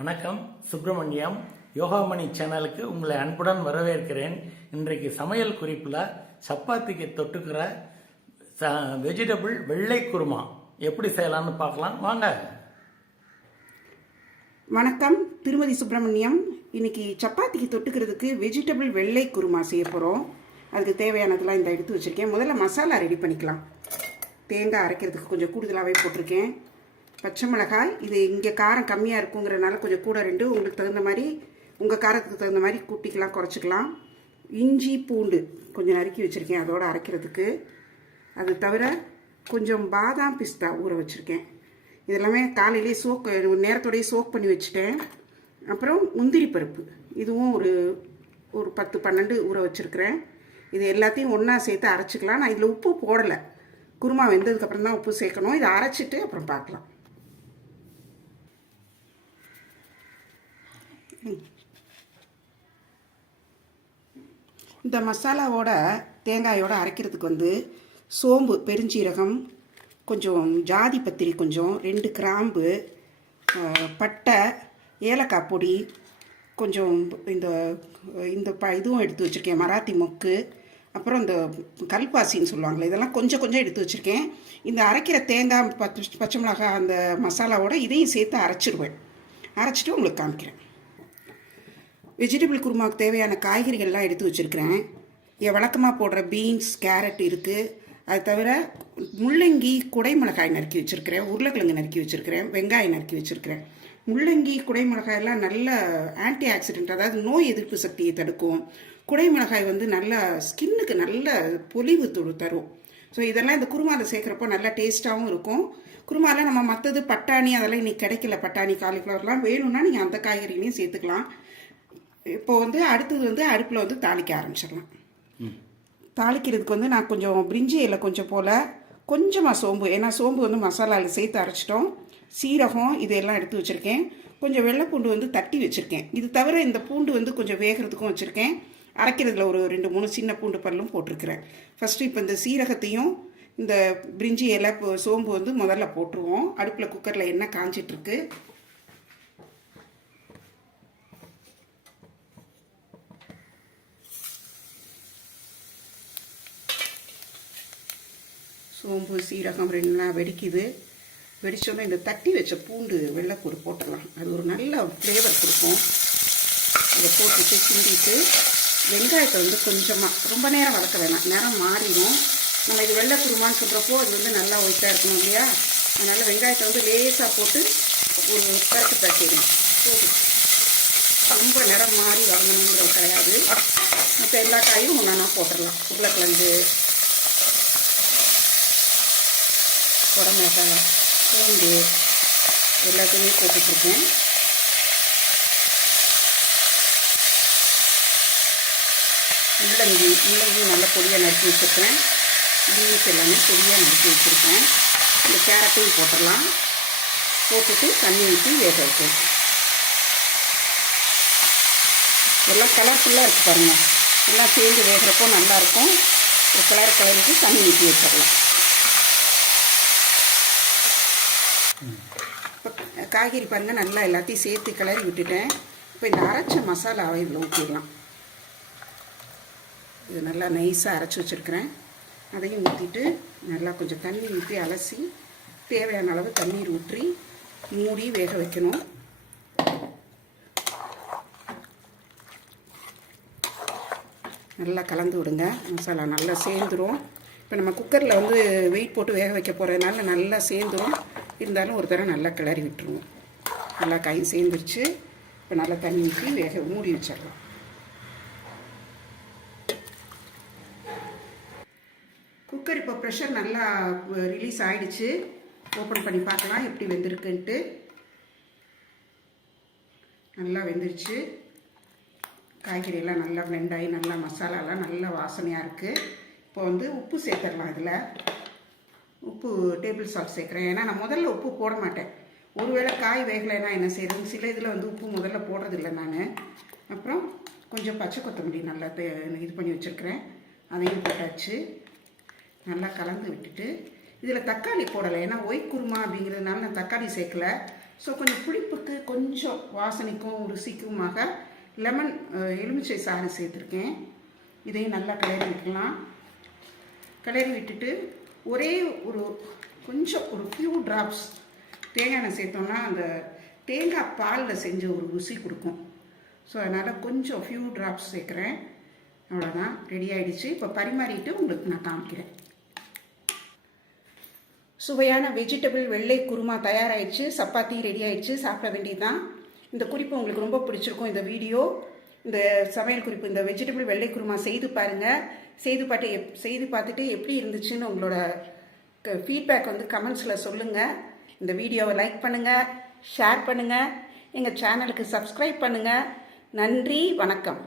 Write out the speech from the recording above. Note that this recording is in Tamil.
வணக்கம். சுப்பிரமணியம் யோகாமணி சேனலுக்கு உங்களை அன்புடன் வரவேற்கிறேன். இன்றைக்கு சமையல் குறிப்பில் சப்பாத்திக்கு தொட்டுக்கிற வெஜிடபிள் வெள்ளை குருமா எப்படி செய்யலாம்னு பார்க்கலாம் வாங்க. வணக்கம், திருமதி சுப்பிரமணியம். இன்னைக்கு சப்பாத்திக்கு தொட்டுக்கிறதுக்கு வெஜிடபிள் வெள்ளை குருமா செய்ய போகிறோம். அதுக்கு தேவையானதெல்லாம் இந்த எடுத்து வச்சுருக்கேன். முதல்ல மசாலா ரெடி பண்ணிக்கலாம். தேங்காய் அரைக்கிறதுக்கு கொஞ்சம் கூடுதலாகவே போட்டிருக்கேன். பச்சை மிளகாய், இது இங்கே காரம் கம்மியாக இருக்குங்கிறனால கொஞ்சம் கூட ரெண்டு, உங்களுக்கு தகுந்த மாதிரி உங்கள் காரத்துக்கு தகுந்த மாதிரி கூட்டிக்கலாம் குறைச்சிக்கலாம். இஞ்சி பூண்டு கொஞ்சம் நறுக்கி வச்சுருக்கேன் அதோடு அரைக்கிறதுக்கு. அது தவிர கொஞ்சம் பாதாம் பிஸ்தா ஊற வச்சுருக்கேன். இதெல்லாமே காலையிலே நேரத்தோடையே சோக் பண்ணி வச்சுட்டேன். அப்புறம் முந்திரி பருப்பு, இதுவும் ஒரு 10-12 ஊற வச்சுருக்கிறேன். இது எல்லாத்தையும் ஒன்றா சேர்த்து அரைச்சிக்கலாம். நான் இதில் உப்பு போடலை, குருமா வெந்ததுக்கப்புறம் தான் உப்பு சேர்க்கணும். இதை அரைச்சிட்டு அப்புறம் பார்க்கலாம். இந்த மசாலாவோட தேங்காயோட அரைக்கிறதுக்கு சோம்பு, பெருஞ்சீரகம், கொஞ்சம் ஜாதி பத்திரி, கொஞ்சம் 2 கிராம்பு, பட்டை, ஏலக்காய் பொடி, கொஞ்சம் இதுவும் எடுத்து வச்சுருக்கேன், மராத்தி மொக்கு, அப்புறம் இந்த கல்பாசின்னு சொல்லுவாங்களே, இதெல்லாம் கொஞ்சம் கொஞ்சம் எடுத்து வச்சுருக்கேன். இந்த அரைக்கிற தேங்காய், பச்சை மிளகாய், அந்த மசாலாவோட இதையும் சேர்த்து அரைச்சிடுவேன். அரைச்சிட்டு உங்களுக்கு காமிக்கிறேன். வெஜிடபிள் குருமாவுக்கு தேவையான காய்கறிகள்லாம் எடுத்து வச்சுருக்கிறேன். வழக்கமாக போடுற பீன்ஸ், கேரட் இருக்குது. அது தவிர முள்ளங்கி, குடைமிளகாய் நறுக்கி வச்சுருக்கிறேன், உருளைக்கிழங்கு நறுக்கி வச்சுருக்கிறேன், வெங்காயம் நறுக்கி வச்சுருக்கிறேன். முள்ளங்கி, குடைமிளகாயெல்லாம் நல்ல ஆன்டி ஆக்சிடென்ட், அதாவது நோய் எதிர்ப்பு சக்தியை தடுக்கும். குடைமிளகாய் நல்ல ஸ்கின்னுக்கு நல்ல பொலிவு தரும். ஸோ இதெல்லாம் இந்த குருமாவில் சேர்க்குறப்போ நல்லா டேஸ்ட்டாகவும் இருக்கும். குருமாவில் நம்ம மற்றது பட்டாணி அதெல்லாம் இன்றைக்கி கிடைக்கல. பட்டாணி, காலிஃப்ளவர்லாம் வேணும்னா நீங்கள் அந்த காய்கறிகளையும் சேர்த்துக்கலாம். இப்போ அடுத்தது அடுப்பில் தாளிக்க ஆரம்பிச்சிடலாம். தாளிக்கிறதுக்கு நான் கொஞ்சம் பிரிஞ்சி இலை கொஞ்சம் போல், கொஞ்சமாக சோம்பு, ஏன்னா சோம்பு மசாலாவில் சேர்த்து அரைச்சிட்டோம். சீரகம் இதெல்லாம் எடுத்து வச்சுருக்கேன். கொஞ்சம் வெள்ளைப்பூண்டு தட்டி வச்சுருக்கேன். இது தவிர இந்த பூண்டு கொஞ்சம் வேகிறதுக்கும் வச்சுருக்கேன். அரைக்கிறதுல ஒரு 2-3 சின்ன பூண்டு பல்லும் போட்டிருக்கிறேன். ஃபஸ்ட்டு இப்போ இந்த சீரகத்தையும் இந்த பிரிஞ்சி இலை, சோம்பு முதல்ல போட்டுருவோம். அடுப்பில் குக்கரில் எண்ணெய் காஞ்சிட்ருக்கு. சோம்பு, சீரகம் ரெண்டுலாம் வெடிக்குது. வெடிச்சோன்னா இந்த தட்டி வச்ச பூண்டு, வெள்ளைப்பூடு போட்டுடலாம். அது ஒரு நல்ல ஃப்ளேவர் கொடுக்கும். இதை போட்டுட்டு கிண்டிட்டு வெங்காயத்தை கொஞ்சமாக, ரொம்ப நேரம் வதக்க வேணாம், நேரம் மாறிடும். நம்ம இது வெள்ளை குருமான்னு சொல்கிறப்போ அது நல்லா ஒயிட்டாக இருக்கணும் இல்லையா? அதனால் வெங்காயத்தை லேசாக போட்டு ஒரு பரட்டு பரட்டிடணும். போட்டு ரொம்ப நேரம் மாறி வதங்கணுங்கிறது கிடையாது. மற்ற எல்லா காயும் ஒன்றா போட்டுடலாம். உருளைக்கிழங்கு, குடமிளகாய், பூண்டு எல்லாத்தையுமே போட்டுட்ருக்கேன். முள்ளங்கி நல்ல பொடியாக நறுக்கி வச்சுருக்கேன். பீன்ஸ் எல்லாமே பொடியாக நறுக்கி வச்சுருக்கேன். இந்த கேரட்டையும் போட்டுடலாம். போட்டுட்டு தண்ணி ஊற்றி வேக வைக்கணும். எல்லாம் கலர்ஃபுல்லாக இருக்குது பாருங்கள். எல்லாம் சேர்ந்து வேகிறப்போ நல்லாயிருக்கும். ஒரு கிளறிட்டு தண்ணி ஊற்றி வச்சிடலாம். இப்போ காய்கறி பாருங்கள், நல்லா எல்லாத்தையும் சேர்த்து கிளறி விட்டுட்டேன். இப்போ இந்த அரைச்ச மசாலாவை இதில் ஊற்றிடலாம். இது நல்லா நைஸாக அரைச்சி வச்சுருக்கிறேன். அதையும் ஊற்றிட்டு நல்லா கொஞ்சம் தண்ணி ஊற்றி அலசி தேவையான அளவு தண்ணீர் ஊற்றி மூடி வேக வைக்கணும். நல்லா கலந்து விடுங்க. மசாலா நல்லா சேர்ந்துடும். இப்போ நம்ம குக்கரில் வெயிட் போட்டு வேக வைக்க போகிறதுனால நல்லா சேர்ந்துடும். இருந்தாலும் ஒரு தடவை நல்லா கிளறி விட்டுருவோம். நல்லா காய் சேர்ந்துருச்சு. இப்போ நல்லா தண்ணி ஊற்றி மூடி வச்சிடலாம். குக்கர் இப்போ ப்ரெஷர் நல்லா ரிலீஸ் ஆகிடுச்சு. ஓப்பன் பண்ணி பார்க்கலாம் எப்படி வெந்திருக்குன்ட்டு. நல்லா வெந்துருச்சு. காய்கறியெல்லாம் நல்லா பிளெண்ட் ஆகி நல்லா மசாலாலாம் நல்லா வாசனையாக இருக்குது. இப்போ உப்பு சேர்த்துடலாம். இதில் உப்பு டேபிள் சால்ட் சேர்க்குறேன். ஏன்னா நான் முதல்ல உப்பு போட மாட்டேன். ஒருவேளை காய் வேகலைன்னா என்ன செய்கிறது, சில இதில் உப்பு முதல்ல போடுறதில்லை நான். அப்புறம் கொஞ்சம் பச்சை கொத்தமல்லி நல்லா இது பண்ணி வச்சுருக்கிறேன். அதையும் போட்டாச்சு. நல்லா கலந்து விட்டுட்டு இதில் தக்காளி போடலை. ஏன்னா ஒயிட் குருமா அப்படிங்கிறதுனால நான் தக்காளி சேர்க்கலை. ஸோ கொஞ்சம் புளிப்புக்கு கொஞ்சம் வாசனைக்கும் ருசிக்குமாக லெமன் எலுமிச்சை சாறு சேர்த்துருக்கேன். இதையும் நல்லா கிளறி விட்டுக்கலாம். கிளறி விட்டுட்டு ஒரே ஒரு ஃபியூ ட்ராப்ஸ் தேங்காய் எண்ணெய் சேர்த்தோம்னா அந்த தேங்காய் பாலில் செஞ்ச ஒரு ருசி கொடுக்கும். ஸோ அதனால் கொஞ்சம் ஃபியூ ட்ராப்ஸ் சேர்க்குறேன். அவ்வளோதான், ரெடி ஆகிடுச்சு. இப்போ பரிமாறிட்டு உங்களுக்கு நான் காமிக்கிறேன். சுவையான வெஜிடபிள் வெள்ளை குருமா தயாராகிடுச்சு. சப்பாத்தி ரெடி ஆகிடுச்சு. சாப்பிட வேண்டியதுதான். இந்த குறிப்பு உங்களுக்கு ரொம்ப பிடிச்சிருக்கும். இந்த வீடியோ, இந்த சமையல் குறிப்பு, இந்த வெஜிடபிள் வெள்ளை குருமா செய்து பாருங்கள். செய்து பார்த்துட்டு எப்படி இருந்துச்சுன்னு உங்களோட ஃபீட்பேக் வந்து கமெண்ட்ஸில் சொல்லுங்கள். இந்த வீடியோவை லைக் பண்ணுங்கள், ஷேர் பண்ணுங்கள், எங்கள் சேனலுக்கு சப்ஸ்கிரைப் பண்ணுங்கள். நன்றி, வணக்கம்.